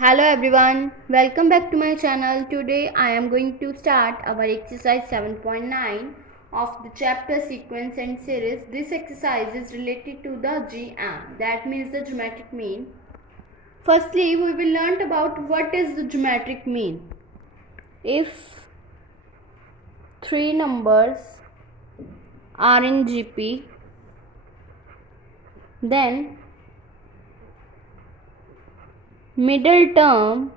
Hello everyone, welcome back to my channel. Today I am going to start our exercise 7.9 of the chapter sequence and series. This exercise is related to the GM, that means the geometric mean. Firstly, we will learn about what is the geometric mean. If three numbers are in GP, then middle term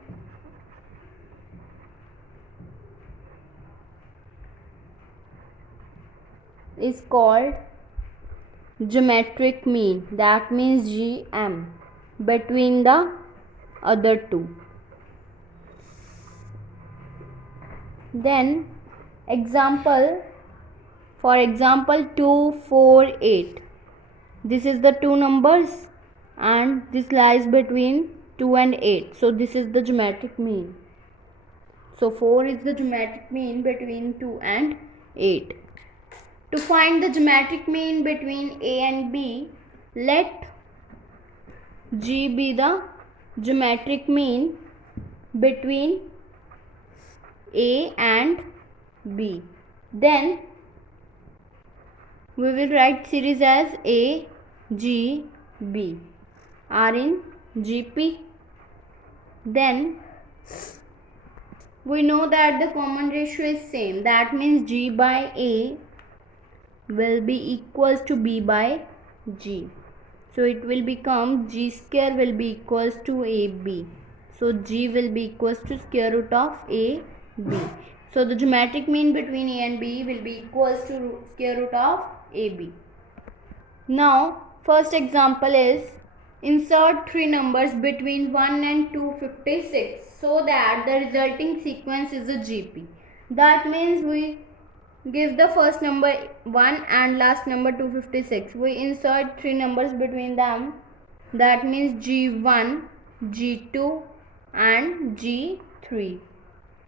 is called geometric mean, that means GM, between the other two. Then for example 2, 4, 8, this is the two numbers and this lies between 2 and 8, so this is the geometric mean. So 4 is the geometric mean between 2 and 8. To find the geometric mean between A and B, let G be the geometric mean between A and B. Then we will write series as A, G, B are in GP. Then we know that the common ratio is same, that means G by A will be equals to B by G. So it will become G square will be equals to AB. So G will be equals to square root of AB. So the geometric mean between A and B will be equals to square root of AB. Now first example is insert three numbers between 1 and 256 so that the resulting sequence is a GP. That means we give the first number 1 and last number 256. We insert three numbers between them, that means G1, G2 and G3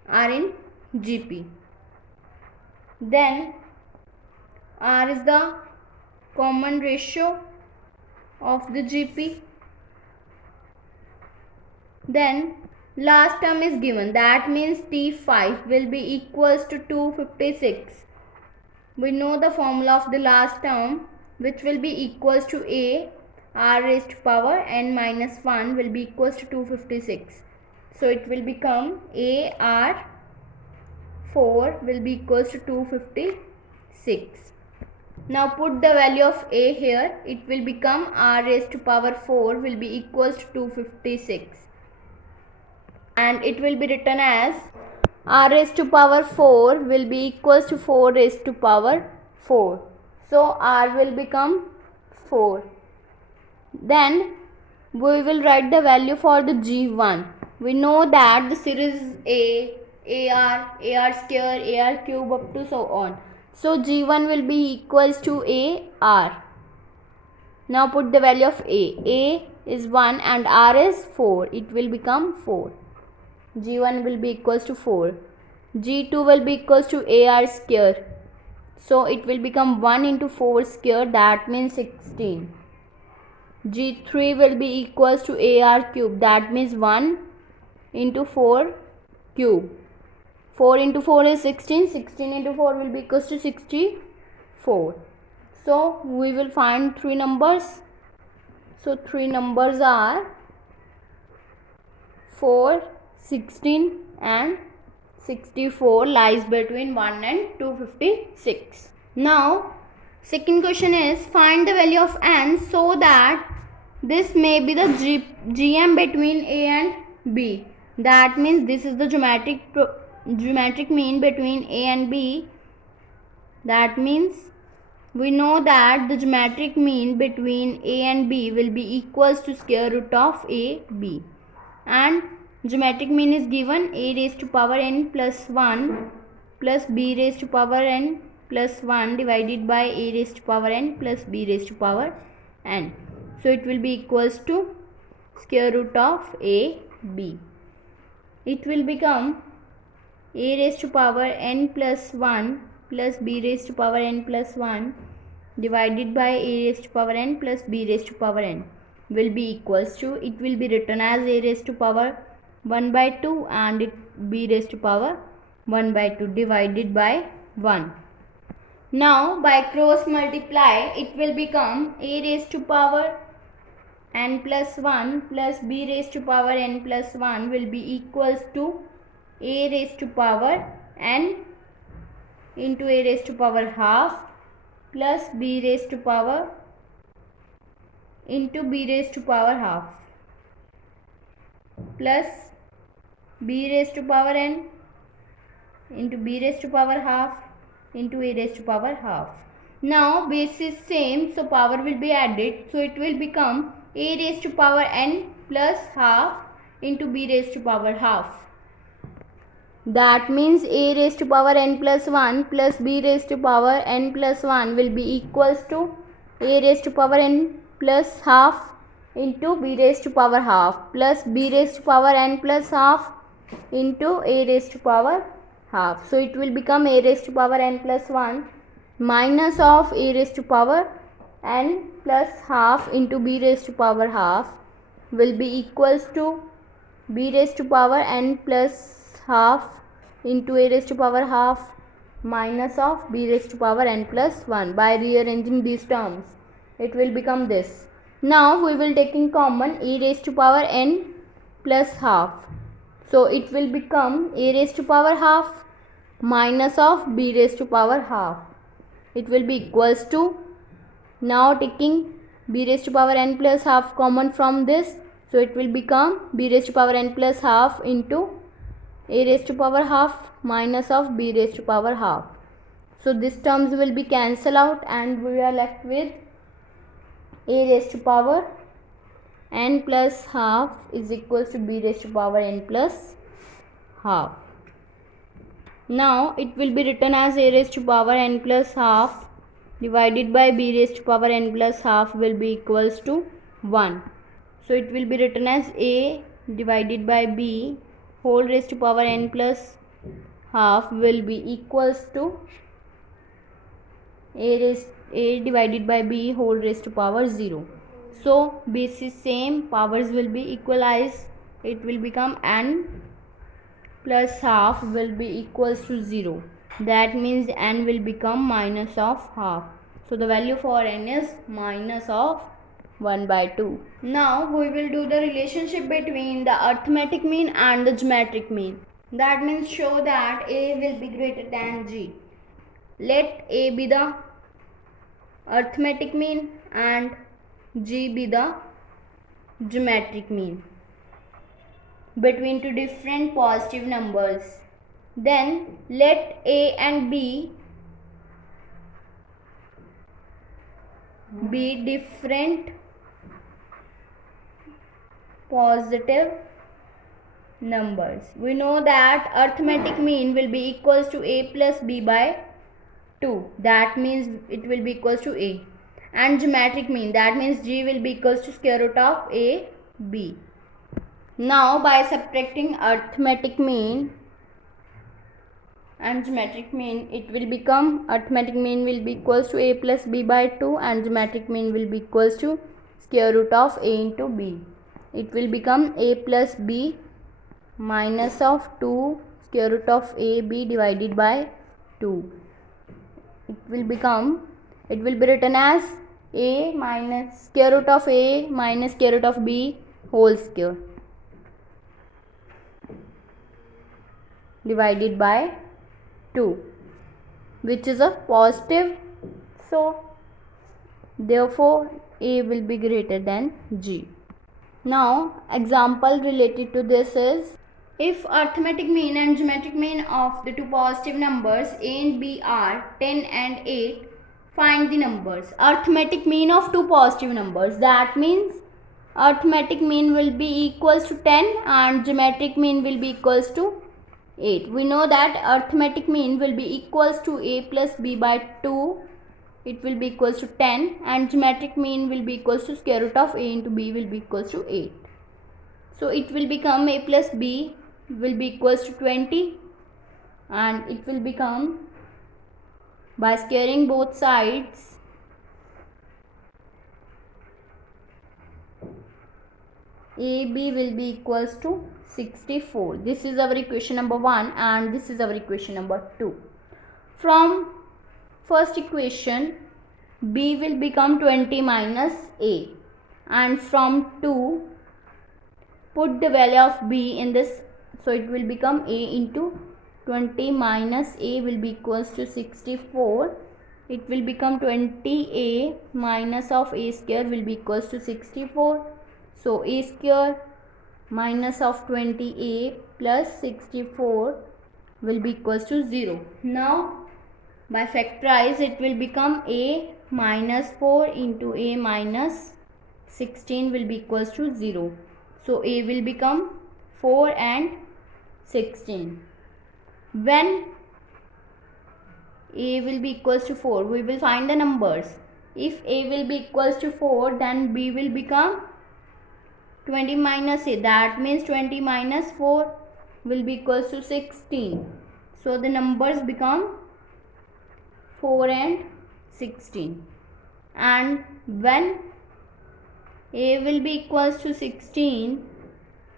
are in GP. Then R is the common ratio of the GP. Then last term is given, that means T5 will be equals to 256. We know the formula of the last term, which will be equals to A r raised to power n minus 1 will be equals to 256. So it will become A r 4 will be equals to 256. Now put the value of A here, it will become r raised to power 4 will be equals to 256. And it will be written as r raised to power 4 will be equals to 4 raised to power 4. So r will become 4. Then we will write the value for the G1. We know that the series AR square, AR cube up to so on. So G1 will be equals to AR. Now put the value of A. A is 1 and R is 4. It will become 4. G1 will be equals to 4. G2 will be equals to AR square. So it will become 1 into 4 square, that means 16. G3 will be equals to AR cube, that means 1 into 4 cube. 4 into 4 is 16. 16 into 4 will be equals to 64. So we will find three numbers. So three numbers are 4, 16 and 64 lies between 1 and 256. Now second question is find the value of n so that this may be the GM between A and B. That means this is the geometric mean between A and B. That means we know that the geometric mean between A and B will be equals to square root of AB. And geometric mean is given A raised to power n plus 1 plus B raised to power n plus 1 divided by A raised to power n plus B raised to power n. So it will be equals to square root of AB. It will become A raised to power n plus 1 plus B raised to power n plus 1 divided by A raised to power n plus B raised to power n will be equals to, it will be written as A raised to power 1 by 2 and it b raised to power 1 by 2 divided by 1. Now by cross multiply it will become a raised to power n plus 1 plus b raised to power n plus 1 will be equals to a raised to power n into a raised to power half plus b raised to power into b raised to power half plus b raised to power n into b raised to power half into a raised to power half. Now base is same, so power will be added, so it will become a raised to power n plus half into b raised to power half. That means a raised to power n plus 1 plus b raised to power n plus 1 will be equals to a raised to power n plus half into b raised to power half plus b raised to power n plus half into a raised to power half. So it will become a raised to power n plus 1 minus of a raised to power n plus half into b raised to power half will be equals to b raised to power n plus half into a raised to power half minus of b raised to power n plus 1. By rearranging these terms it will become this. Now we will take in common a raised to power n plus half, so it will become a raised to power half minus of b raised to power half. It will be equals to, now taking b raised to power n plus half common from this, so it will become b raised to power n plus half into a raised to power half minus of b raised to power half. So these terms will be cancelled out and we are left with a raised to power n plus half is equals to b raised to power n plus half. Now it will be written as a raised to power n plus half divided by b raised to power n plus half will be equals to 1. So it will be written as a divided by b whole raised to power n plus half will be equals to a divided by b whole raised to power 0. So base is same, powers will be equalized, it will become n plus half will be equals to 0. That means n will become minus of half. So the value for n is minus of 1 by 2. Now we will do the relationship between the arithmetic mean and the geometric mean. That means show that a will be greater than g. Let a be the arithmetic mean and g be the geometric mean between two different positive numbers. Then let a and b be different positive numbers. We know that arithmetic mean will be equals to a plus b by 2. That means it will be equals to a. And geometric mean, that means g will be equals to square root of a b. Now by subtracting arithmetic mean and geometric mean, it will become arithmetic mean will be equals to a plus b by 2 and geometric mean will be equals to square root of a into b. It will become a plus b minus of 2 square root of a b divided by 2. It will be written as a minus square root of a minus square root of b whole square divided by 2, which is a positive, so therefore a will be greater than g. Now example related to this is, if arithmetic mean and geometric mean of the two positive numbers a and b are 10 and 8, find the numbers. Arithmetic mean of two positive numbers, that means arithmetic mean will be equals to 10 and geometric mean will be equals to 8. We know that arithmetic mean will be equals to a plus b by 2, it will be equals to 10, and geometric mean will be equals to square root of a into b will be equals to 8. So it will become a plus b will be equals to 20, and it will become, by squaring both sides, AB will be equals to 64. This is our equation number 1 and this is our equation number 2. From first equation, B will become 20 minus A, and from 2, put the value of B in this, so it will become A into 20 minus A will be equals to 64. It will become 20A minus of A square will be equals to 64. So A square minus of 20A plus 64 will be equals to 0. Now by factorize, it will become A minus 4 into A minus 16 will be equals to 0. So A will become 4 and 16. When A will be equals to 4, we will find the numbers. If A will be equals to 4, then B will become 20 minus A. That means 20 minus 4 will be equals to 16. So the numbers become 4 and 16. And when A will be equals to 16,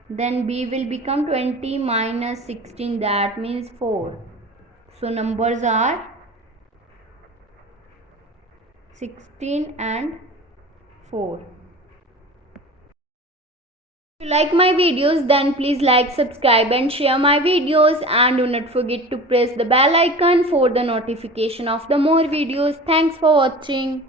then B will become 20 minus 16. That means 4. So numbers are 16 and 4. If you like my videos, then please like, subscribe and share my videos, and do not forget to press the bell icon for the notification of the more videos. Thanks for watching.